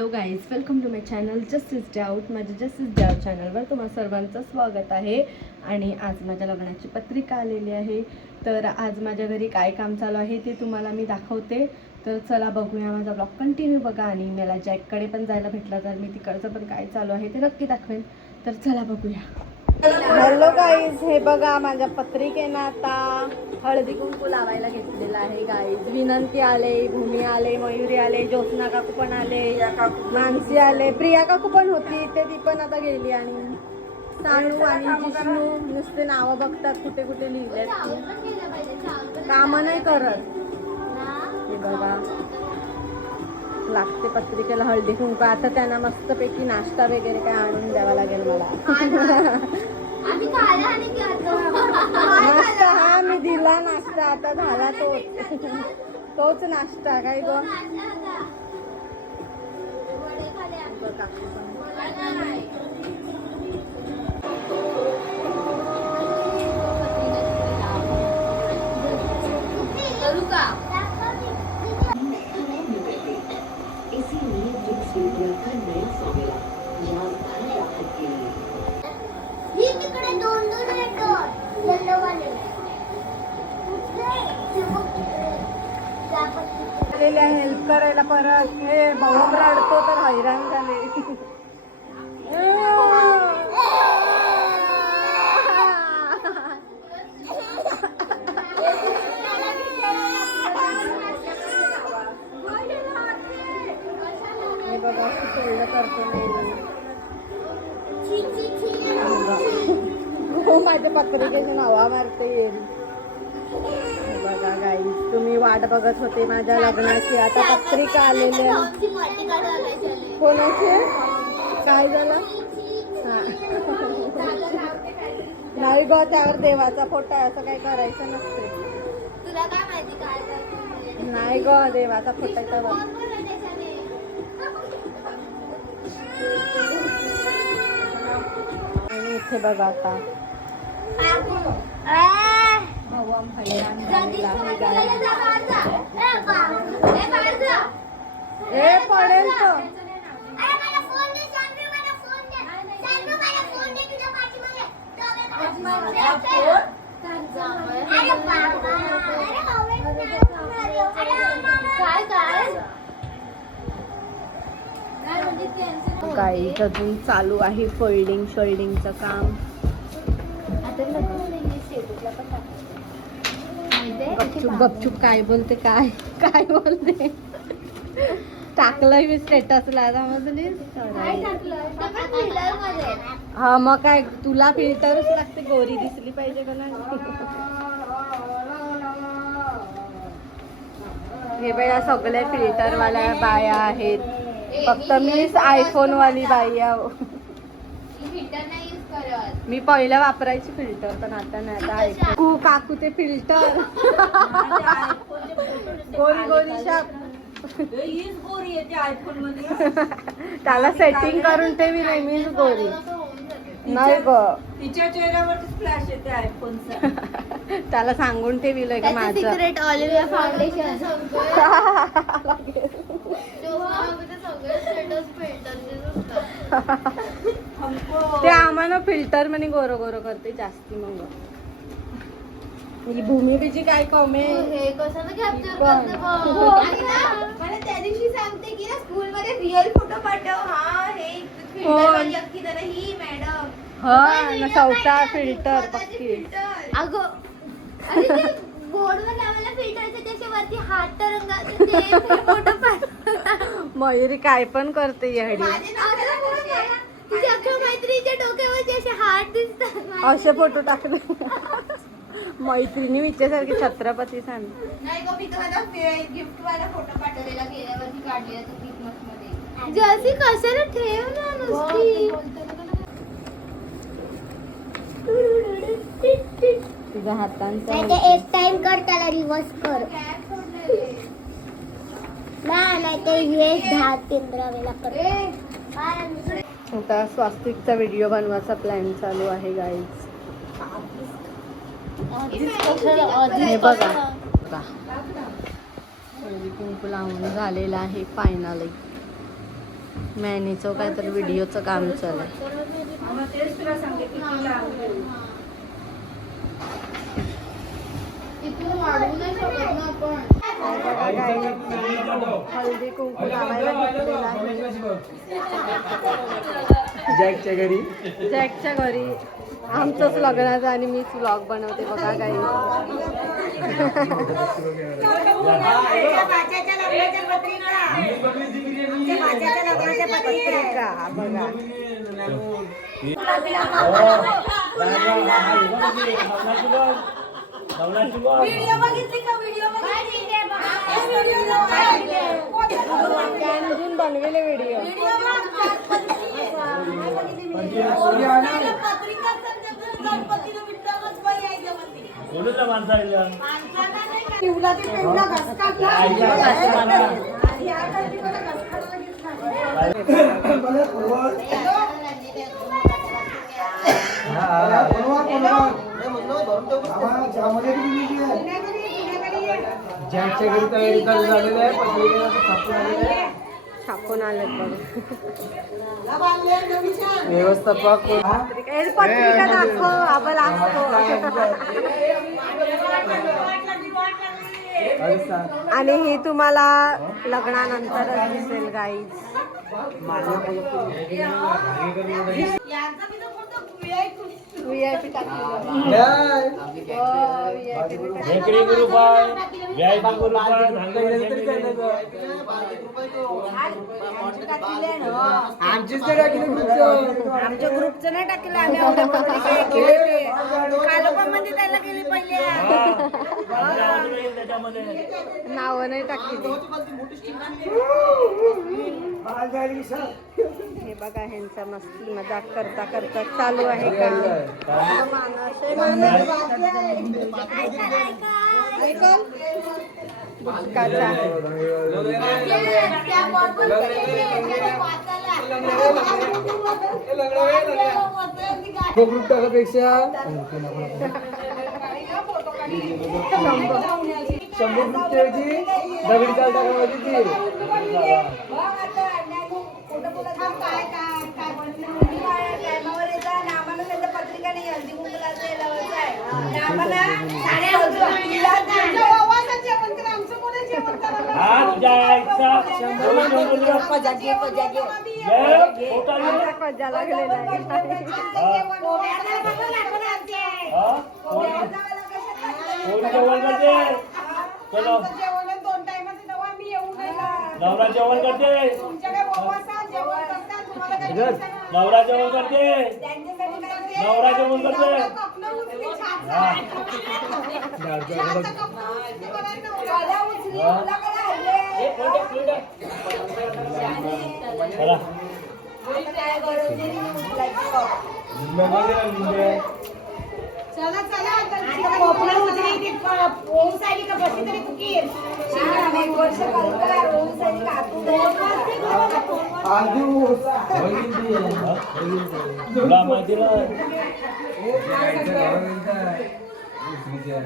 Hello guys, welcome to my channel just is doubt. माझ्या just is doubt चॅनलवर तुम्हा सर्वांचं स्वागत आहे. आणि आज माझ्या लग्नाची पत्रिका आलेली आहे. तर आज माझ्या घरी काय काम चालू आहे ते तुम्हाला मी दाखवते. तर चला बघूया, माझा ब्लॉग कंटिन्यू बघा. आणि मला जॅककडे पण जायला भेटलं तर मी तिकडचं पण काय चालू आहे ते नक्की दाखवेन. तर चला बघूया. हॅलो गाईज, हे बघा माझ्या पत्रिकेनं आता हळदी कुंकू लावायला घेतलेला आहे. गाईज विनंती आले, भूमी आले, मयुरी आले, ज्योत्ना काकू पण आले, मानसी आले, प्रिया काकू पण होती ते ती पण आता गेली. आणि सानू आणि जिष्णू नुसते नावं बघतात कुठे कुठे लिहिलेत, कामं नाही करत. हे बघा लागते पत्रिकेला हळदी कुंकू. आता त्यांना मस्तपैकी नाश्ता वगैरे काय आणून द्यावा लागेल मला. नाश्ता हा मी दिला, नाश्ता आता झाला तोच नाश्ता काय गो. हेल्प करायला परत हे भाऊ रडतो तर हैराण झाले. हे बघा खेळलं करतो माझ्या पत्रिकेची नावा मारते येईल. बघा गाईज, तुम्ही वाट बघत होते माझ्या लग्नाची, आता पत्रिका आलेली आहे. कोणाची काय झालं? नाही ग, त्यावर देवाचा फोटो आहे, असं काही करायचं नसते. तुला काय माहिती काय? नाही ग, देवाचा फोटो आहे तर. आणि इथे बघा आता हे पडेल तो. काही अजून चालू आहे फोल्डिंगचं काम. गपचूप काय बोलते, काय बोलते. टाकलंय मी स्टेटसला, समजली. हा मग काय, तुला फिल्टरच लागते, गोरी दिसली पाहिजे का नाही. हे बाया सगळे फिल्टर वाल्या बाया आहेत, फक्त मीच आयफोन वाली बाई आहे. मी पहिला वापरायची फिल्टर, पण आता नाही. आता आयफोन. काकू ते फिल्टर गोरी शाप त्याला सेटिंग करून ठेवी नाही, मीच गोरी नाही ग. तिच्या चेहऱ्यावरच फ्लॅश येते आयफोनचा. त्याला सांगून ठेविलंय का माझं सिक्रेट ऑलिव्हिया फाउंडेशन. ते आम्हाला फिल्टर म्हणे गोरो करते जास्ती. मग भूमी बीजी काय कमे हे कसं कॅप्चर करते मला त्या दिवशी सांगते की ना स्कूल मध्ये रिअल फोटो पाठव. हा हे फिल्टर अख्खी जरा ही मॅडम हा चौथा फिल्टर पक्की. अगं बोर्डवर लावायला फिल्टरच्या त्याच्यावरती हात रंगाचे ते फोटो पाठव. मयुरी काय पण करते याडी. तुझ्या अख्ख्या मैत्रिणीच्या डोक्यावरचे असे हात दिसतात. असे फोटो टाकले मैत्रिणी विचारसारखे छत्रपती सांग. नाही गो, मी तुम्हाला गिफ्ट वाला फोटो पाठवलेला गेल्यावरती काढलेला तो क्रिसमस मध्ये. जर्सी कशाला ठेव ना नुसती. तुझ्या हातांचा एक टाइम कर, त्याला रिवर्स कर. नाही ते हे 10-15 वेळा कर. आता स्वास्तिकचा व्हिडिओ बनवायचा प्लॅन चालू आहे गाईज. हे बघा हळदी कुंकू लावून झालेला आहे फायनली. मॅनीचं काय तर व्हिडिओचं काम चालू आहे. मग तेच तुला सांगते की तुला इथून वाढवू नाही शकत ना आपण. हळदी कुंकू लावायला घेतलेला आहे जॅकच्या घरी. जॅकच्या घरी. आमचंच लग्नाचं आणि मीच व्लॉग बनवते बघा काही. पत्रिका बघा. कॅनजून बनवेले व्हिडिओ. जॅकच्या घरी तयारी चालू झालेली आहे. पत्रिका छापून आलेली आहे. छापून आलेत बघा. व्यवस्थापक पत्रिका दाखव आबल असतो. आणि ही तुम्हाला लग्नानंतरच दिसेल गाईज. VIP टाकलेलं. भेकडी ग्रुप आहे, VIP ग्रुप आहे. आमचीच तर टाकली ग्रुपचं. आमच्या ग्रुपचं नाही टाकलं आम्ही. एवढं पत्रिका केले. कालोखामध्ये त्याला गेली पहिले. नावं नाही टाकली. हे बघा ह्यांचा मस्ती मजाक करता करता चालू आहे का. बुचकाचा ग्रुप टाकापेक्षा 100 रुपयाची दगडी चाल टाकायची ती. पत्रिका नाही हल्दी मजा लागलेला नवरा जेवण करते. नवरा जेवण करते. नवरा जेवण करते. चला चला कोपरा उतरी पोहून आली का बसली तरी कुकीर एक वर्ष कल्पना रोहून आली का तुला माहिती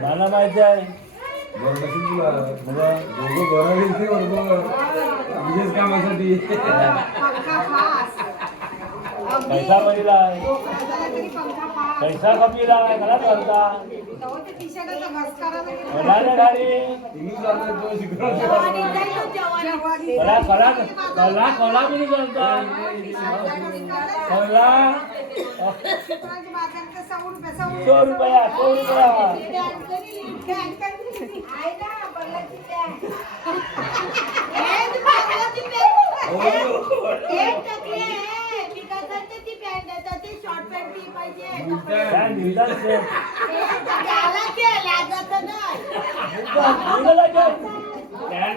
मला माहिती आहे. विशेष कामासाठी पैसा महिला पैसा कमीला मला करता मला ना गाडी कला कला कला कला मी करता कला 100 रुपया 100 रुपया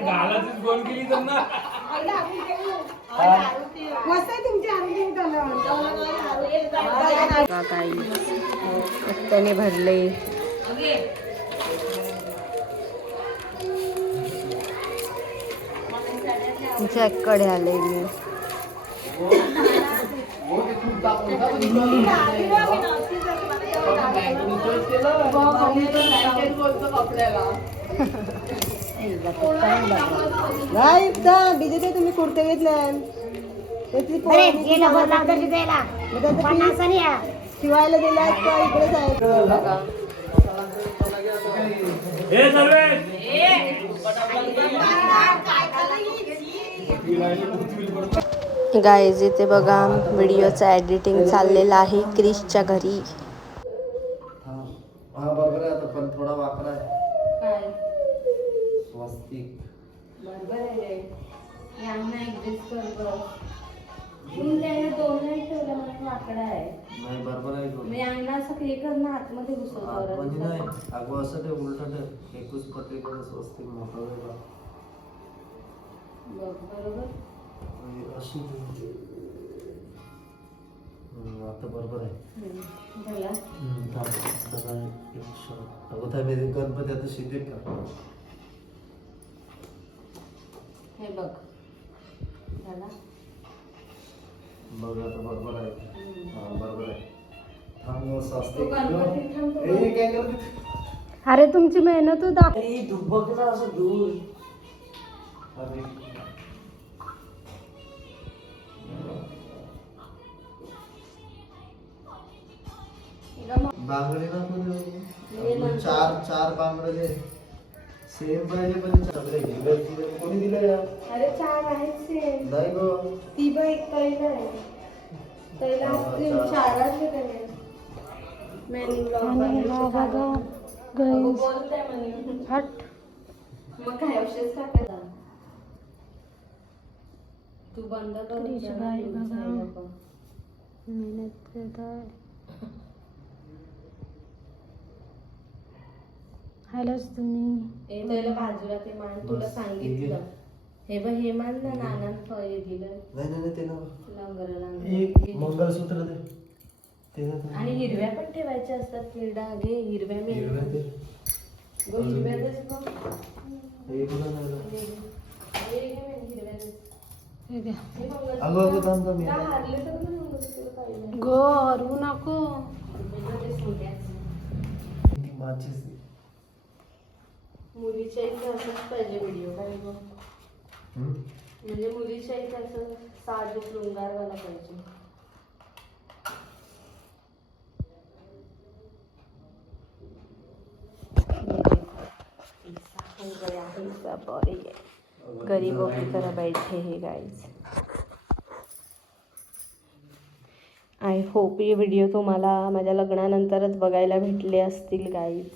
गालाचीच गोल केली त्यांना. त्याने भरले. जॅककडे आले मी. बिजे तुम्ही कुर्ते घेतल्या अरे गेला वर लागतं द्यायला 50 आणि या शिवायला दिला का इकडे जायचं. गाईज इथे बघा व्हिडिओचं एडिटिंग चाललेलं आहे क्रिशच्या घरी. हा बरोबर आहे आता पण थोडा वाकडा आहे. काय स्वस्तिक बरोबर आहे यांना ऍडजस्ट कर बघ. मी त्याने दोन नाही ठेवलं म्हणून वाकडा आहे. नाही बरोबर आहे तो. मी यांना असं हे करणं आतमध्ये म्हणजे नाही घुसवतो. अगो असं ते उलट ठेव. एकूच पत्रिकेला स्वस्तिक मोठा वेगळा बरोबर अशी आता बरोबर आहे. झाला. अगोदर मी गणपती आता शिकते का हे बघ झाला. बघ आता बरोबर आहे. हा बरोबर आहे. थांब स्वस्तिक. तो गणपती थांबतो. हे काय करते अरे तुमची मेहनत होता तू बघ ना असं दूर. अरे बांगडी ना चार बांगडे दे. सेम पाहिजे पण कोणी दिलं या अरे चार आहेत सेम. नाही गो ती बघ एक तैला आहे. तैला आईस्क्रीम चारच आहे त्याने. मेन बोलते म्हणे हट मग काय अवशेष टाकायचा. तू बंद कर. मेहनत करत आहे. हॅलोच तुम्ही हे तैला बाजूला ते मान तुला बस, सांगितलं. हे बघ हे मान ना नाना फळे दिलं. नाही ते ना लंगर एक मंगळसूत्र दे ते ना ते. आणि हिरव्या पण ठेवायच्या असतात. किरडा घे हिरव्या हिरव्या मेन दे. हिरव्या देस बघ. हे कुठं नाही ना. हे घे मेन हिरव्या देस. हे घ्या. हे मंगळसूत्र. अगं थांब मी का हारले तर पण मंगळसूत्र पाहिजे. गो हरू नको हिरव्या देस सोन्याचं. माचीस दे. मुलीच्या इथे असंच पाहिजे व्हिडिओ काय बघ. म्हणजे मुलीच्या इथे असं साजूक शृंगारवाला पाहिजे. गरीबों की तरह बैठे हैं गाइस. आय होप ये व्हिडिओ तुम्हाला माझ्या लग्नानंतरच बघायला भेटले असतील गाईज.